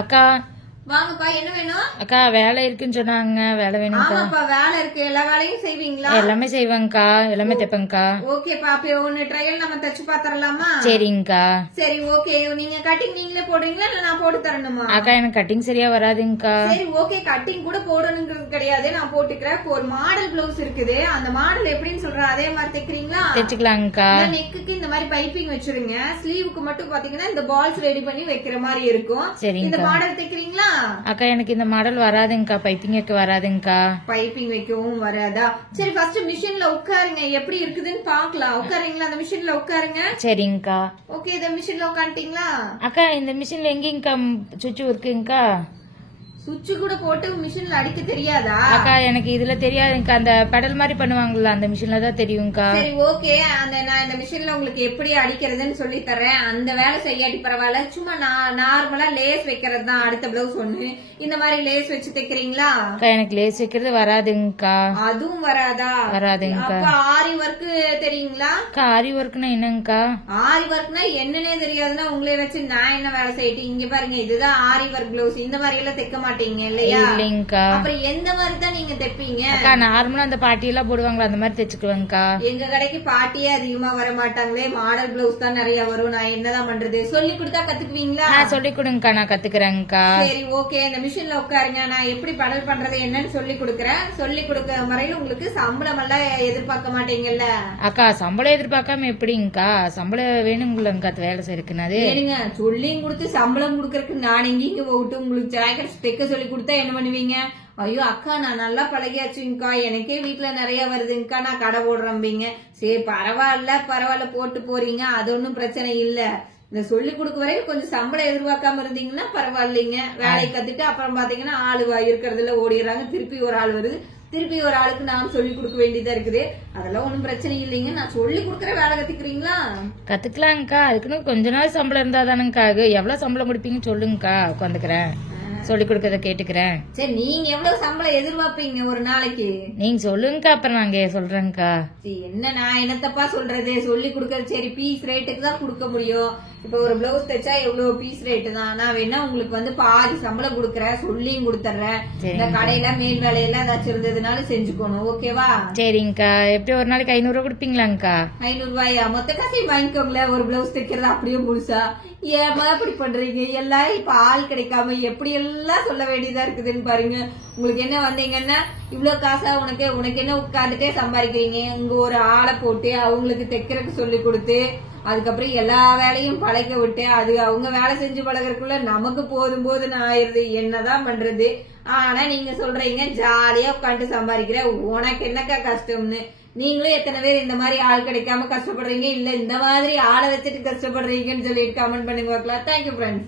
அக்கா வாங்கப்பா, என்ன வேணும்? அக்கா வேலை இருக்குன்னு சொன்னாங்க. வேலை வேணும்க்கா. ஆமாப்பா, வேலை இருக்கு. எல்லா வேலையும் செய்வீங்களா? எல்லாமே செய்வேங்கக்கா, எல்லாமே தைப்பேங்கக்கா. ஓகேப்பா, அப்ப ஒன்னு ட்ரையல் நம்ம தச்சு பாத்திரலாமா? சரிங்கக்கா. சரி, ஓகே. நீங்க கட்டிங் நீங்களே போடுறீங்களா இல்ல நான் போட்டு தரணுமா? அக்கா எனக்கு கட்டிங் சரியா வராதுங்கக்கா. சரி, ஓகே. கட்டிங் கூட போடணுங்கிறது கிடையாது, நான் போட்டுக்கிறேன். இப்போ ஒரு மாடல் பிளவுஸ் இருக்குது, அந்த மாடல் எப்படின்னு சொல்றேன், அதே மாதிரி தைக்கிறீங்களா? தைச்சுக்கலாங்கக்கா. நெக்குக்கு இந்த மாதிரி பைப்பிங் வச்சிருங்க. ஸ்லீவுக்கு மட்டும் பாத்தீங்கன்னா இந்த பால்ஸ் ரெடி பண்ணி வைக்கிற மாதிரி இருக்கும். சரிங்கக்கா. இந்த மாடல் தைக்கிறீங்களா? அக்கா எனக்கு இந்த மாடல் வராதுங்கக்கா, பைப்பிங் வைக்க வராதுங்கக்கா. பைப்பிங் வைக்கவும் வராதா? சரி, ஃபர்ஸ்ட் மிஷின்ல உட்காருங்க, எப்படி இருக்குதுன்னு பாக்கலாம். உட்காருங்களா? அந்த மிஷின்ல உட்காருங்க. சரிங்கக்கா. ஓகே, இந்த மிஷின்ல உட்காந்துட்டீங்களா? அக்கா இந்த மிஷின்ல எங்கேங்கக்கா சுவிட்ச் இருக்குங்கக்கா? சுவிட்ச் கூட போட்டு மிஷின்ல அடிக்க தெரியாதா? அக்கா எனக்கு இதுல தெரியாதுங்கக்கா. அந்த பெடல் மாதிரி பண்ணுவாங்கல்ல, அந்த மிஷின்ல தான் தெரியுங்கக்கா. சரி, ஓகே. நான் இந்த மிஷின்ல உங்களுக்கு எப்படி அடிக்கிறதுன்னு சொல்லி தரேன். அந்த வேலை செய்யாட்டி பரவாயில்ல, சும்மா நார்மலா லேஸ் வைக்கிறது தான். அடுத்த பிளவுஸ் ஒண்ணு இந்த மாதிரி லேஸ் வச்சு தைக்கிறீங்களா? அக்கா எனக்கு லேஸ் வைக்கிறது வராதுங்கக்கா. அதுவும் வராதா? வராதுங்கக்கா. அப்ப ஆரி ஒர்க் தெரியுங்களா? அக்கா ஆரி ஒர்க்னா என்னங்கக்கா? ஆரி ஒர்க்னா என்னன்னே தெரியாதுன்னா உங்களே வச்சு நான் என்ன வேலை செய்யிட்டு? இங்க பாருங்க, இதுதான் ஆரி ஒர்க் பிளவுஸ். இந்த மாதிரி எல்லாம் தைக்க மாட்டீங்க இல்லையா? இல்லைங்கக்கா. அப்புறம் எந்த மாதிரி தான் நீங்க தைப்பீங்க? அக்கா நார்மலா அந்த பாட்டி எல்லாம் போடுவாங்களா, அந்த மாதிரி தைச்சுக்குவேங்கக்கா. எங்க கடைக்கு பாட்டியே அதிகமா வர மாட்டாங்களே, மாடல் பிளவுஸ் தான் நிறைய வரும். நான் என்னதான் பண்றது? சொல்லி கொடுத்தா கத்துக்குவீங்களா? சொல்லி கொடுங்கக்கா, நான் கத்துக்கிறேங்கக்கா. சரி, ஓகே. இந்த மிஷின்ல உட்காருங்க, நான் எப்படி படல் பண்றது என்னன்னு சொல்லி கொடுக்கறேன். சொல்லி கொடுக்கற முறையில உங்களுக்கு சம்பளம் எல்லாம் எதிர்பார்க்க மாட்டீங்கல்ல? அக்கா சம்பளம் எதிர்பார்க்காம எப்படிங்கக்கா? சம்பளம் வேணுங்களா வேலை செய்யறதுக்குனாது? சரிங்க, சொல்லியும் கொடுத்து சம்பளம் கொடுக்கறதுக்கு நான் எங்கீங்க போட்டு உங்களுக்கு ஜாக்கெட் தைக்க சொல்லி கொடுத்தா என்ன பண்ணுவீங்க? ஐயோ அக்கா, நான் நல்லா பழகியாச்சுங்கக்கா, எனக்கே வீட்டுல நிறைய வருதுங்கக்கா, நான் கடை போடுறேன்பீங்க. சரி, பரவாயில்ல போட்டு போறீங்க, அது ஒன்னும் பிரச்சனை இல்ல. இந்த சொல்லி கொடுக்க வரைக்கும் கொஞ்சம் சம்பளம் எதிர்பார்க்காம இருந்தீங்கன்னா பரவாயில்லைங்க. வேலையை கத்துட்டு அப்புறம் பாத்தீங்கன்னா ஆளு இருக்கிறதுல ஓடிடுறாங்க. திருப்பி ஒரு ஆள் வருது, திருப்பி ஒரு ஆளுக்கு நான் சொல்லி கொடுக்க வேண்டியதா இருக்குது. அதெல்லாம் ஒண்ணும் பிரச்சனை இல்லைங்க. நான் சொல்லி கொடுக்கற வேலை கத்துக்கிறீங்களா? கத்துக்கலாங்கக்கா. அதுக்குன்னு கொஞ்ச நாள் சம்பளம் இருந்தா தானேங்கக்கா. எவ்வளவு சம்பளம் கொடுப்பீங்கன்னு சொல்லுங்கக்கா, உட்காந்துக்கிறேன். சொல்லி கொடுக்கறத கேட்டுக்கிறேன். சரி, நீங்க எவ்வளவு சம்பளம் எதிர்பார்ப்பீங்க ஒரு நாளைக்கு? நீங்க சொல்லுங்கக்கா, அப்புறம் நாங்க சொல்றேங்கக்கா. என்ன நான் என்னத்தப்பா சொல்றது? சொல்லி கொடுக்கறது சரி, பீஸ் ரேட்டுக்கு தான் கொடுக்க முடியும். இப்ப ஒரு பிளவுஸ் தைச்சா எவ்வளவு பீஸ் ரேட்டு தான். நான் வேணா உங்களுக்கு வந்து பாதி சம்பளம் கொடுக்கறேன், சொல்லியும் கொடுத்துறேன். இந்த கடையில மேல் வேலையெல்லாம் ஏதாச்சும் இருந்ததுனால செஞ்சுக்கணும், ஓகேவா? சரிங்கக்கா. எப்படி ஒரு நாளைக்கு 500 ரூபாய் கொடுப்பீங்களாங்கக்கா? 500 ரூபாயா? மொத்த காசையும் வாங்கிக்கோங்களேன். ஒரு பிளவுஸ் தைக்கிறது அப்படியே முழுசா. ஏமா இப்படி பண்றீங்க? எல்லாரும் இப்ப ஆள் கிடைக்காம எப்படி எல்லாம் சொல்ல வேண்டியதா இருக்குதுன்னு பாருங்க. உங்களுக்கு என்ன வந்தீங்கன்னா இவ்வளவு காசா உனக்கு என்ன உட்கார்ந்துட்டே சம்பாதிக்கிறீங்க? உங்க ஒரு ஆளை போட்டு அவங்களுக்கு தைக்கிறதுக்கு சொல்லி கொடுத்து அதுக்கப்புறம் எல்லா வேலையும் பழக விட்டு அது அவங்க வேலை செஞ்சு பழகிறதுக்குள்ள நமக்கு போதும் ஆயிருது. என்னதான் பண்றது? ஆனா நீங்க சொல்றீங்க ஜாலியா உட்காந்து சம்பாதிக்கிற, உனக்கு என்னக்கா கஷ்டம்னு. நீங்களும் எத்தனை பேர் இந்த மாதிரி ஆள் கிடைக்காம கஷ்டப்படுறீங்க, இல்ல இந்த மாதிரி ஆளை வச்சுட்டு கஷ்டப்படுறீங்கன்னு சொல்லிட்டு கமெண்ட் பண்ணுங்க பார்க்கலாம். Thank you friends.